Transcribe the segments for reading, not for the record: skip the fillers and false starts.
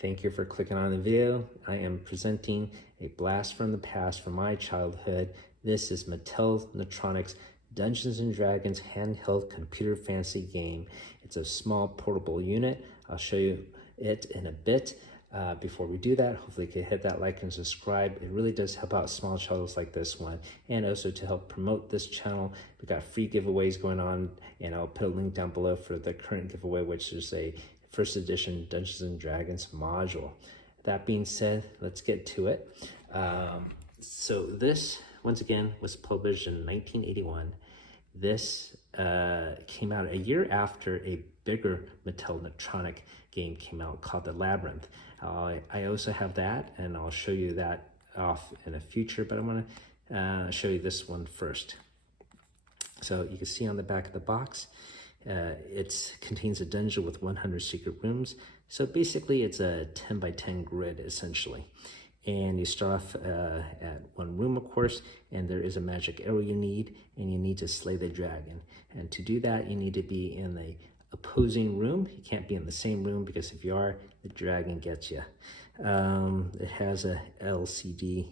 Thank you for clicking on the video. I am presenting a blast from the past from my childhood. This is Mattel Neutronics Dungeons & Dragons handheld computer fantasy game. It's a small portable unit. I'll show you it in a bit. Before we do that, hopefully you can hit that like and subscribe. It really does help out small channels like this one, and also to help promote this channel. We've got free giveaways going on, and I'll put a link down below for the current giveaway, which is a first edition Dungeons & Dragons module. That being said, let's get to it. So this, once again, was published in 1981. This came out a year after a bigger Mattel Neutronic game came out called The Labyrinth. I also have that, and I'll show you that off in the future, but I want to show you this one first. So you can see on the back of the box, it contains a dungeon with 100 secret rooms. So basically it's a 10 by 10 grid essentially. And you start off at one room, of course, and there is a magic arrow you need, and you need to slay the dragon. And to do that, you need to be in the opposing room. You can't be in the same room, because if you are, the dragon gets you. It has a LCD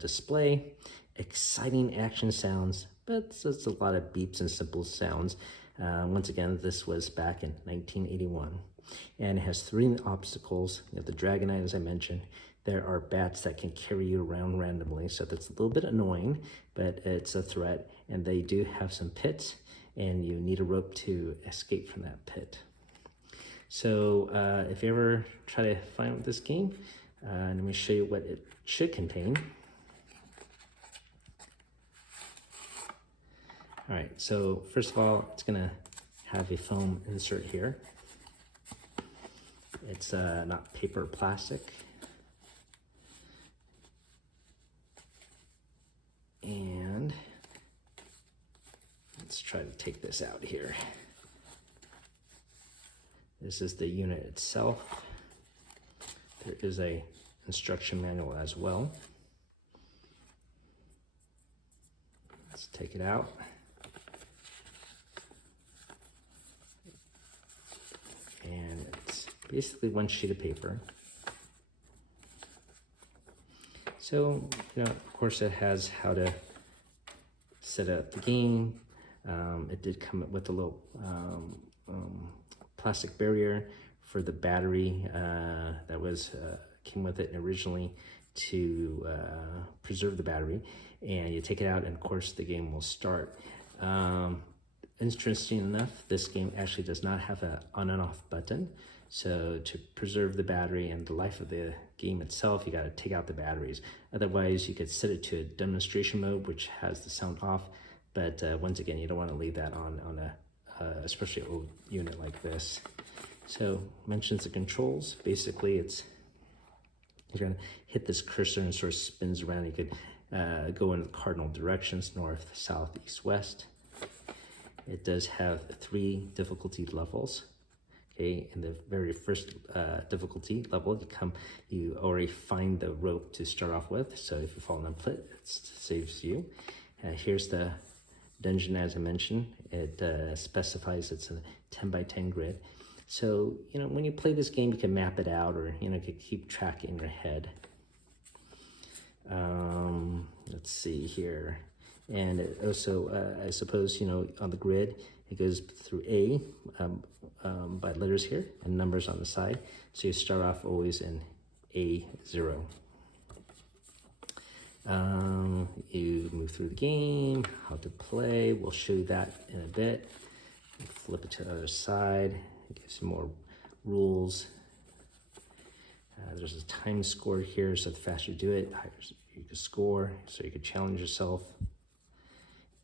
display, exciting action sounds, but it's a lot of beeps and simple sounds. Once again, this was back in 1981. And it has 3 obstacles. You have the Dragonite, as I mentioned. There are bats that can carry you around randomly, so that's a little bit annoying, but it's a threat. And they do have some pits, and you need a rope to escape from that pit. So if you ever try to find this game, let me show you what it should contain. All right, so first of all, it's gonna have a foam insert here. It's not paper or plastic. And let's try to take this out here. This is the unit itself. There is a instruction manual as well. Let's take it out. And it's basically one sheet of paper. So, of course it has how to set up the game. It did come with a little plastic barrier for the battery that came with it originally to preserve the battery. And you take it out, and of course the game will start. Interesting enough, this game actually does not have an on and off button. So to preserve the battery and the life of the game itself, you got to take out the batteries. Otherwise, you could set it to a demonstration mode, which has the sound off. But once again, you don't want to leave that on a especially old unit like this. So mentions the controls. Basically, you're going to hit this cursor and sort of spins around. You could go in cardinal directions: north, south, east, west. It does have 3 difficulty levels. Okay, in the very first difficulty level, you already find the rope to start off with. So if you fall in a pit, it saves you. Here's the dungeon, as I mentioned. It specifies it's a 10 by 10 grid. So, when you play this game, you can map it out, or, you can keep track in your head. Let's see here. And it also, I suppose, on the grid, it goes through A by letters here and numbers on the side. So you start off always in A0. You move through the game, how to play. We'll show you that in a bit. Flip it to the other side. It gives you more rules. There's a time score here, so the faster you do it, the higher you can score, so you can challenge yourself.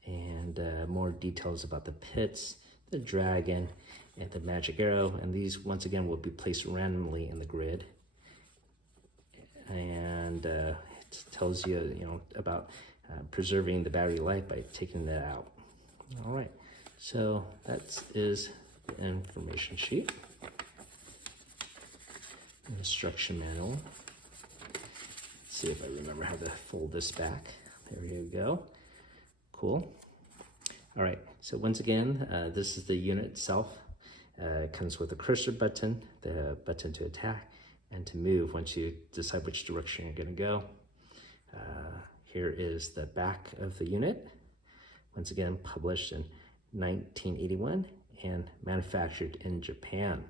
And more details about the pits, the dragon, and the magic arrow. And these, once again, will be placed randomly in the grid. And it tells you, about preserving the battery life by taking that out. All right, so that is the information sheet. Instruction manual. Let's see if I remember how to fold this back. There you go. Cool. All right, so once again, this is the unit itself. It comes with a cursor button, the button to attack, and to move once you decide which direction you're going to go. Here is the back of the unit. Once again, published in 1981 and manufactured in Japan.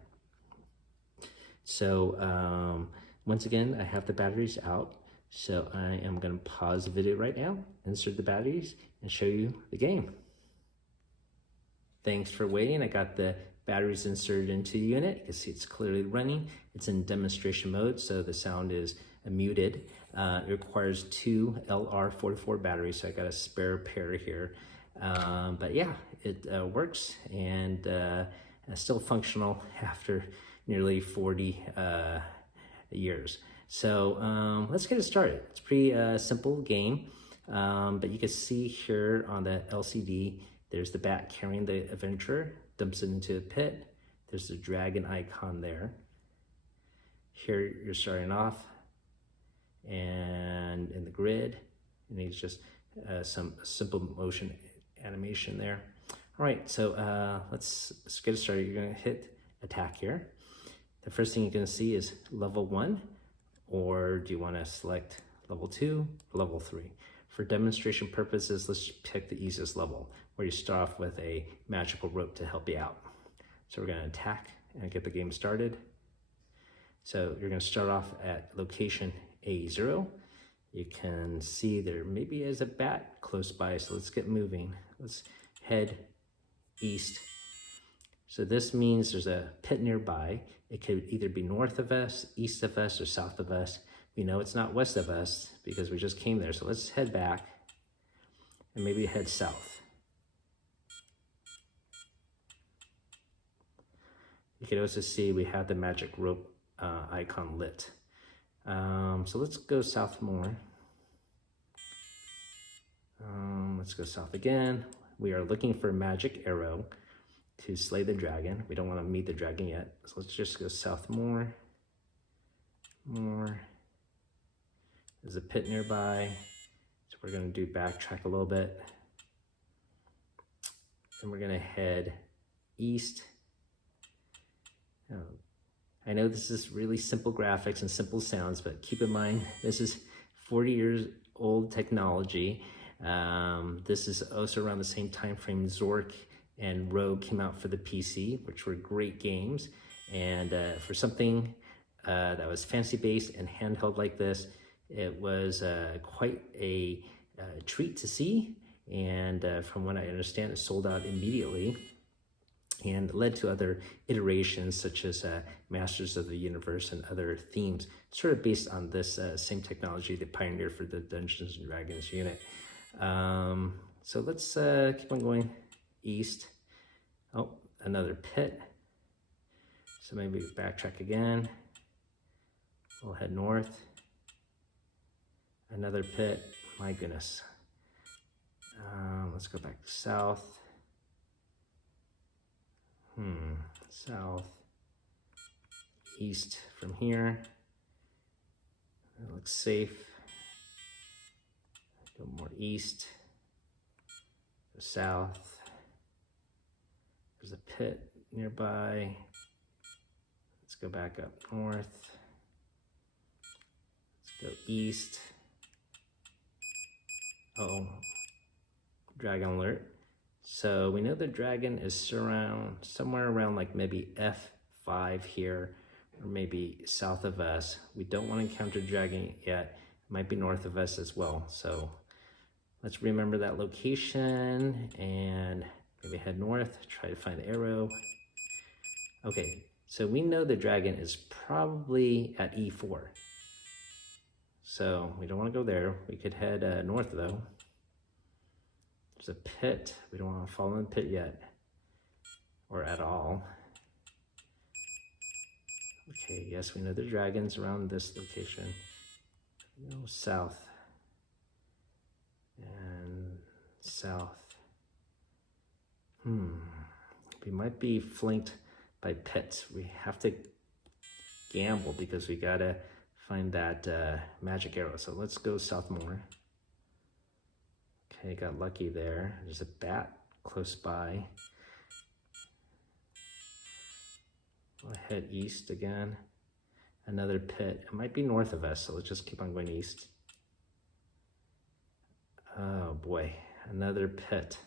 So once again, I have the batteries out. So I am going to pause the video right now, insert the batteries, and show you the game. Thanks for waiting. I got the batteries inserted into the unit. You can see it's clearly running. It's in demonstration mode, so the sound is muted. It requires 2 LR44 batteries, so I got a spare pair here. But yeah, it works and still functional after nearly 40 years. So let's get it started. It's a pretty simple game, but you can see here on the LCD, there's the bat carrying the adventurer, dumps it into a pit. There's the dragon icon there. Here you're starting off, and in the grid, it needs just some simple motion animation there. All right, so let's get it started. You're gonna hit attack here. The first thing you're gonna see is level 1, or do you wanna select level 2, level 3? For demonstration purposes, let's pick the easiest level, where you start off with a magical rope to help you out. So we're gonna attack and get the game started. So you're gonna start off at location A0. You can see there maybe is a bat close by, so let's get moving. Let's head east. So this means there's a pit nearby. It could either be north of us, east of us, or south of us. We know it's not west of us because we just came there. So let's head back and maybe head south. You can also see we have the magic rope icon lit. So let's go south more. Let's go south again. We are looking for a magic arrow to slay the dragon. We don't want to meet the dragon yet. So let's just go south more. There's a pit nearby. So we're going to do backtrack a little bit. Then we're going to head east. I know this is really simple graphics and simple sounds, but keep in mind, this is 40 years old technology. This is also around the same time frame Zork and Rogue came out for the PC, which were great games. And for something that was fancy-based and handheld like this, it was quite a treat to see. And from what I understand, it sold out immediately and led to other iterations such as Masters of the Universe and other themes, sort of based on this same technology they pioneered for the Dungeons and Dragons unit. So let's keep on going east. Oh, another pit. So maybe backtrack again. We'll head north. Another pit. My goodness. Let's go back south. South. East from here. It looks safe. Go more east. Go south. There's a pit nearby. Let's go back up north. Let's go east. Uh-oh. Dragon alert. So we know the dragon is somewhere around like maybe F5 here, or maybe south of us. We don't want to encounter dragon yet. It might be north of us as well. So let's remember that location and maybe head north, try to find the arrow. Okay, so we know the dragon is probably at E4. So we don't want to go there. We could head north though. There's a pit. We don't want to fall in the pit yet, or at all. Okay, yes, we know the dragon's around this location. Go south and south. We might be flanked by pits. We have to gamble because we gotta find that magic arrow. So let's go south more. Okay, got lucky there. There's a bat close by. We'll head east again. another pit. It might be north of us, so let's just keep on going east. Oh boy, another pit.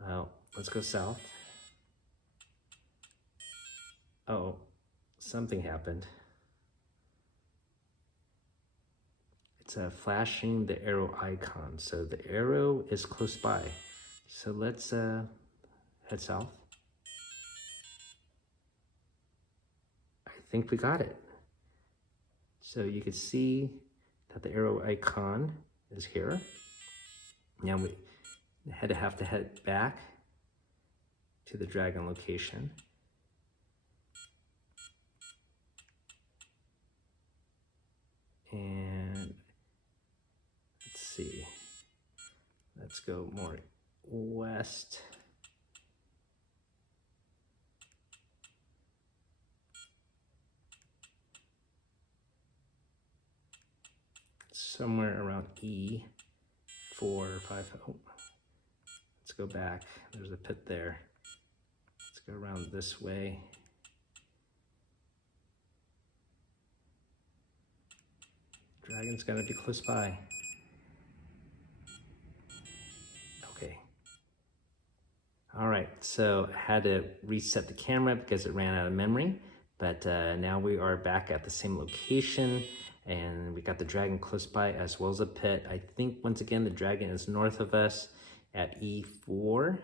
Well, let's go south. Oh, something happened. It's flashing the arrow icon. So the arrow is close by. So let's head south. I think we got it. So you can see that the arrow icon is here. Now we have to head back to the dragon location. And let's see, let's go more west. Somewhere around E4 or 5. Oh, let's go back. There's a pit there. Let's go around this way. Dragon's gotta be close by. Okay. All right, so I had to reset the camera because it ran out of memory, but now we are back at the same location, and we got the dragon close by as well as a pit. I think once again the dragon is north of us at E4.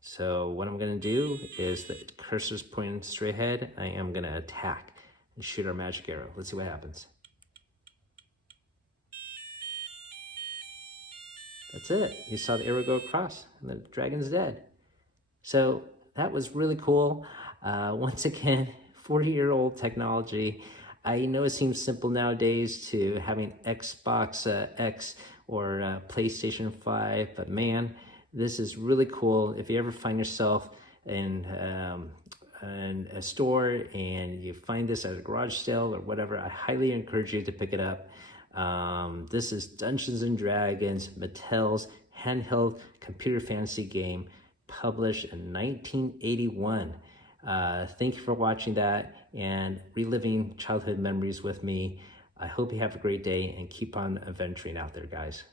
So what I'm gonna do is the cursor's pointing straight ahead. I am gonna attack and shoot our magic arrow. Let's see what happens. That's it. You saw the arrow go across and the dragon's dead. So that was really cool. Once again, 40-year-old technology. I know it seems simple nowadays to having Xbox X or PlayStation 5, but man, this is really cool. If you ever find yourself in a store and you find this at a garage sale or whatever, I highly encourage you to pick it up. This is Dungeons and Dragons, Mattel's handheld computer fantasy game, published in 1981. Thank you for watching that and reliving childhood memories with me. I hope you have a great day and keep on adventuring out there, guys.